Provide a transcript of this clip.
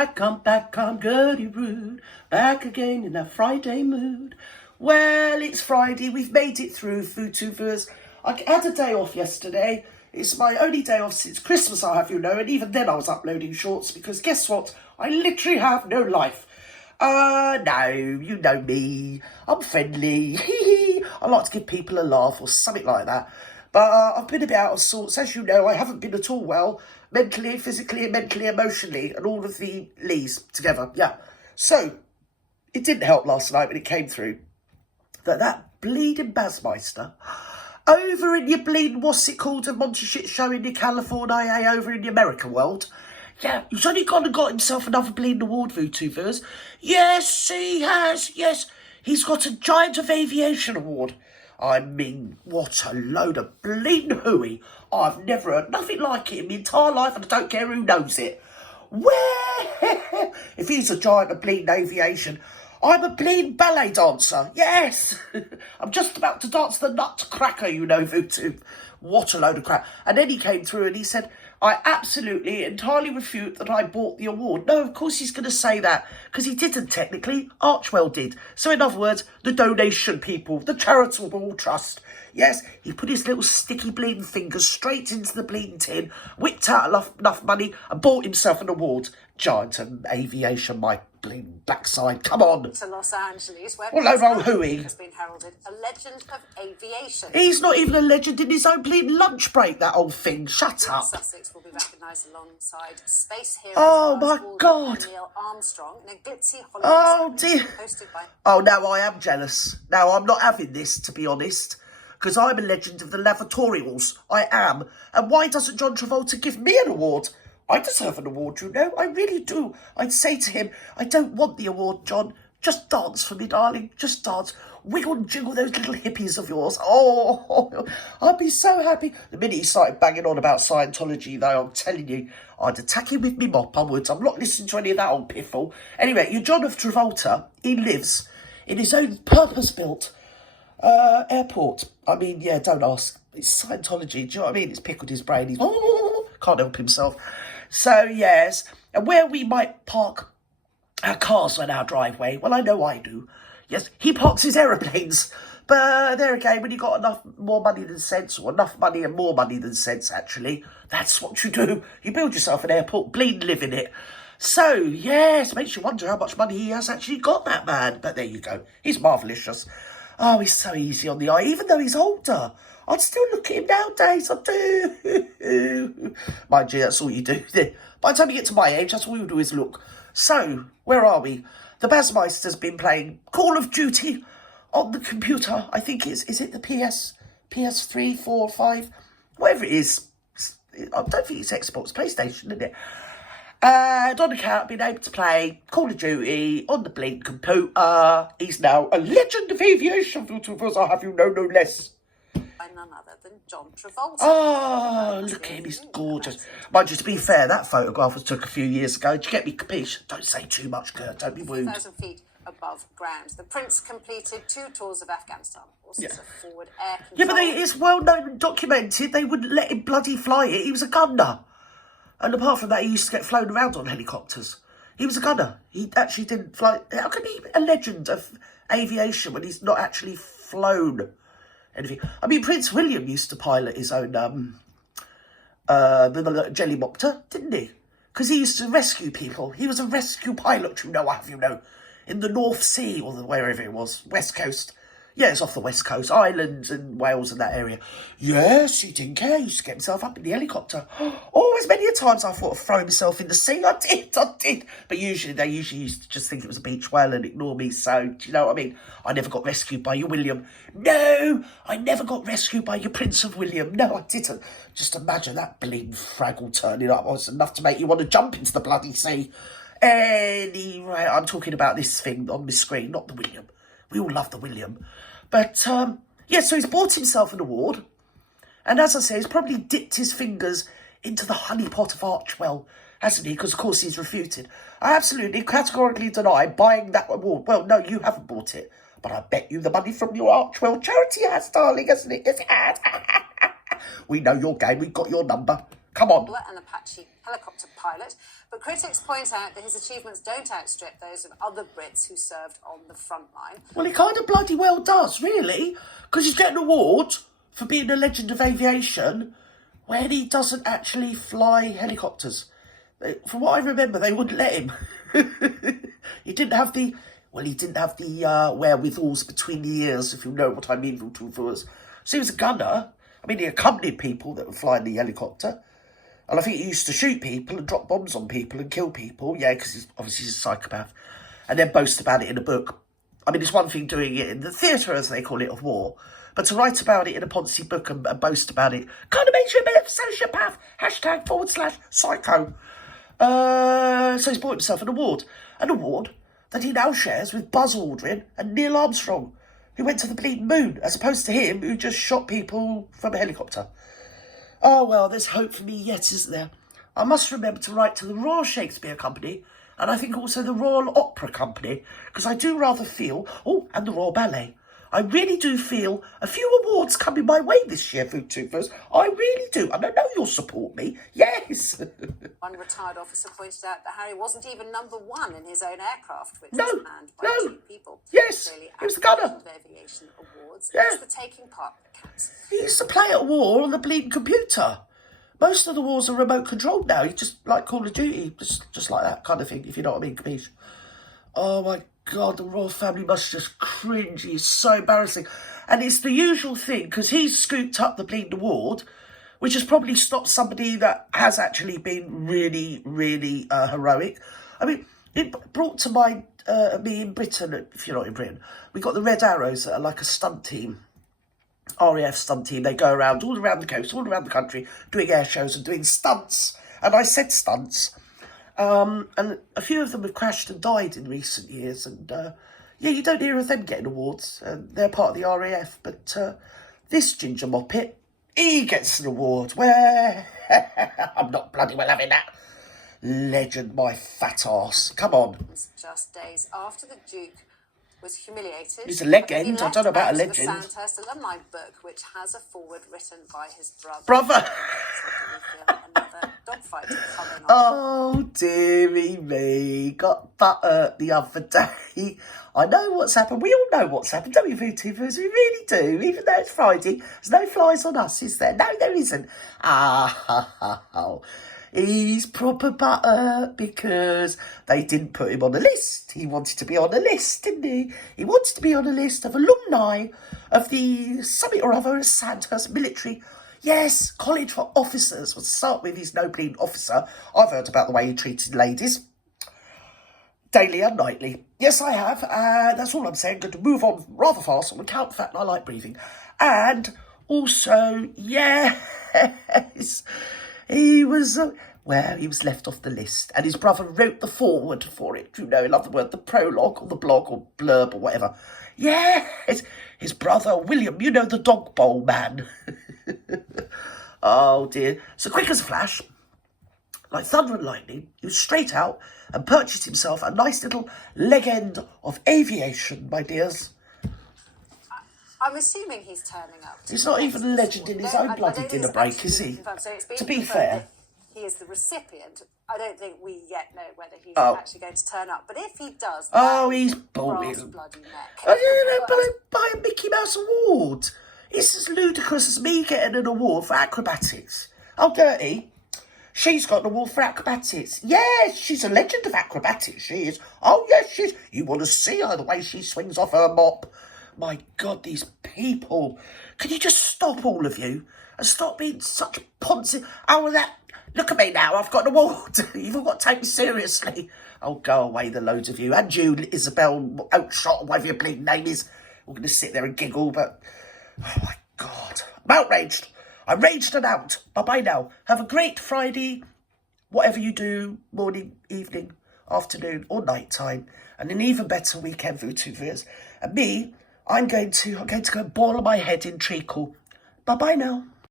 Back, I'm dirty rude, back again in that Friday mood. Well, it's Friday, we've made it through, Foodtubers. I had a day off yesterday. It's my only day off since Christmas, I'll have you know, and even then I was uploading shorts because guess what? I literally have no life. No, you know me. I'm friendly. I like to give people a laugh or something like that. But I've been a bit out of sorts. As you know, I haven't been at all well. Mentally, physically, mentally, emotionally, and all of the Lees together. Yeah. So, it didn't help last night when it came through that bleeding Basmeister over in your bleeding, what's it called, a Monty shit show in your California, over in the American world. Yeah, he's only gone and got himself another bleeding award, VTubers. Yes, he has, yes. He's got a Giant of Aviation award. I mean, what a load of bleeding hooey. I've never heard nothing like it in my entire life, and I don't care who knows it. Well, if he's a giant of bleeding aviation, I'm a bleeding ballet dancer, yes. I'm just about to dance the Nutcracker, you know, Voodoo. What a load of crap. And then he came through and he said, I absolutely, entirely refute that I bought the award. No, of course he's going to say that, because he didn't technically. Archwell did. So in other words, the donation people, the charitable trust. Yes, he put his little sticky bleeding fingers straight into the bleeding tin, whipped out enough money and bought himself an award. Giant of Aviation, my bleeding backside. Come on. To Los Angeles, where hooey has been heralded a legend of aviation. He's not even a legend in his own bleeding lunch break, that old thing. Shut up. Sussex will be recognised alongside space heroes. Oh my God. Neil Armstrong in a glitzy Hollywood Oh dear. hosted by... Oh, now I am jealous. Now I'm not having this, to be honest. Because I'm a legend of the lavatorials. I am. And why doesn't John Travolta give me an award? I deserve an award, you know. I really do. I'd say to him, I don't want the award, John. Just dance for me, darling. Just dance. Wiggle and jiggle those little hippies of yours. Oh, I'd be so happy. The minute he started banging on about Scientology, though, I'm telling you, I'd attack him with me mop, I would. I'm not listening to any of that old piffle. Anyway, your John of Travolta, he lives in his own purpose-built airport. I mean, yeah, don't ask. It's Scientology. Do you know what I mean? It's pickled his brain. He's can't help himself. So, yes, and where we might park our cars on our driveway, well, I know I do. Yes, he parks his aeroplanes. But there again, when you've got enough more money than sense, or enough money and more money than sense, actually, that's what you do. You build yourself an airport, bleed, live in it. So, yes, makes you wonder how much money he has actually got, that man. But there you go. He's marvellous. Oh, he's so easy on the eye, even though he's older. I'd still look at him nowadays, I do. Mind you, that's all you do. By the time you get to my age, that's all you do is look. So, where are we? The Basmeister's been playing Call of Duty on the computer. I think is it the PS3, 4, 5? Whatever it is. I don't think it's Xbox, PlayStation, isn't it? And on account of being able to play Call of Duty on the blink computer, he's now a legend of aviation, VTubers, I'll have you know, no less. By none other than John Travolta. Oh, look at him, he's gorgeous. Mind you, to be fair, that photograph was took a few years ago. Do you get me, capiche? Don't say too much, Kurt, don't be rude. 1,000 feet above ground. The Prince completed 2 tours of Afghanistan. Also, forward air control. Yeah, but it's well known and documented. They wouldn't let him bloody fly it. He was a gunner. And apart from that, he used to get flown around on helicopters. He was a gunner. He actually didn't fly. How can he be a legend of aviation when he's not actually flown anything? I mean, Prince William used to pilot his own the Jellymopter, didn't he? Because he used to rescue people. He was a rescue pilot, you know, I have you know, in the North Sea or wherever it was, West Coast. Yeah, it's off the West Coast, Ireland and Wales and that area. Yes, he didn't care. He used to get himself up in the helicopter. Oh, as many a times I thought of throwing myself in the sea. I did. But they usually used to just think it was a beach whale and ignore me. So, do you know what I mean? I never got rescued by you, William. No, I never got rescued by your Prince of William. No, I didn't. Just imagine that bleeding fraggle turning up. It was enough to make you want to jump into the bloody sea. Anyway, I'm talking about this thing on my screen, not the William. We all love the William. But, yeah, so he's bought himself an award. And as I say, he's probably dipped his fingers into the honeypot of Archwell, hasn't he? Because, of course, he's refuted. I absolutely, categorically deny buying that award. Well, no, you haven't bought it. But I bet you the money from your Archwell charity has, darling, hasn't it? Yes, it has. We know your game. We've got your number. Come on. And Apache helicopter pilot. But critics point out that his achievements don't outstrip those of other Brits who served on the front line. Well, he kind of bloody well does, really, because he's getting an award for being a legend of aviation when he doesn't actually fly helicopters. From what I remember, they wouldn't let him. He didn't have the wherewithals between the ears, if you know what I mean, from two viewers. So he was a gunner. I mean, he accompanied people that were flying the helicopter. And I think he used to shoot people and drop bombs on people and kill people. Yeah, because he's a psychopath. And then boast about it in a book. I mean, it's one thing doing it in the theatre, as they call it, of war. But to write about it in a Ponzi book and boast about it kind of makes you a bit of a sociopath. #/psycho. So he's bought himself an award. An award that he now shares with Buzz Aldrin and Neil Armstrong, who went to the bleeding moon, as opposed to him, who just shot people from a helicopter. Oh, well, there's hope for me yet, isn't there? I must remember to write to the Royal Shakespeare Company, and I think also the Royal Opera Company, because I do rather feel, and the Royal Ballet. I really do feel a few awards coming my way this year, Food Tubers. I really do. And I know you'll support me. Yes. One retired officer pointed out that Harry wasn't even number one in his own aircraft, which No, was manned by no. 2 people. Yes, Really, he was the gunner. Of aviation awards, Yeah. it's the taking part that counts. He used to play at war on the bleeding computer. Most of the wars are remote controlled now. He's just like Call of Duty, just like that kind of thing, if you know what I mean, Capiche. Oh my God, the royal family must just cringe. It's so embarrassing. And it's the usual thing, because he's scooped up the bleeding award, which has probably stopped somebody that has actually been really, really heroic. I mean, it brought to mind me in Britain, if you're not in Britain, we got the Red Arrows that are like a stunt team. RAF stunt team. They go around all around the coast, all around the country, doing air shows and doing stunts. And I said stunts. And a few of them have crashed and died in recent years. And you don't hear of them getting awards. They're part of the RAF. But this ginger moppet, he gets an award. Where I'm not bloody well having that. Legend, my fat arse. Come on. Just days after the Duke was humiliated. He's a legend. I don't know about a legend. The Sandhurst alumni book, which has a foreword written by his brother. Brother. So another dogfight coming on. Oh, dearie me. Got butter the other day. I know what's happened. We all know what's happened, don't we, VTubers? We really do. Even though it's Friday, there's no flies on us, is there? No, there isn't. He's proper butter because they didn't put him on a list. He wanted to be on a list, didn't he? He wanted to be on a list of alumni of the summit or other at Sandhurst Military. Yes, College for Officers. We'll start with his no bleeding officer. I've heard about the way he treated ladies. Daily and nightly. Yes, I have. And that's all I'm saying. Going to move on rather fast on account of the fact that I like breathing. And also, yes, he was, he was left off the list. And his brother wrote the foreword for it. Do you know, in other words, the prologue or the blog or blurb or whatever. Yes, his brother, William, you know, the dog bowl man. Oh, dear. So quick as a flash, like thunder and lightning, he was straight out and purchased himself a nice little leg end of aviation, my dears. I'm assuming he's turning up. He's not even a legend in his own bloody dinner break, is he? So it's been To be confirmed fair. that he is the recipient. I don't think we yet know whether he's actually going to turn up. But if he does, He's bloody balling. neck. Buy a Mickey Mouse award. It's as ludicrous as me getting an award for acrobatics. Oh, Gertie, she's got an award for acrobatics. Yes, she's a legend of acrobatics, she is. Oh, yes, she is. You want to see her, the way she swings off her mop. My God, these people. Can you just stop, all of you, and stop being such poncy? Look at me now, I've got an award. You've all got to take me seriously. Oh, go away, the loads of you. And you, Isabel Outshot, whatever your bleeding name is. We're going to sit there and giggle, but... Oh, my God. I'm outraged. I'm raged and out. Bye-bye now. Have a great Friday, whatever you do, morning, evening, afternoon, or night time. And an even better weekend, VTubers. And me, I'm going to go and boil my head in treacle. Bye-bye now.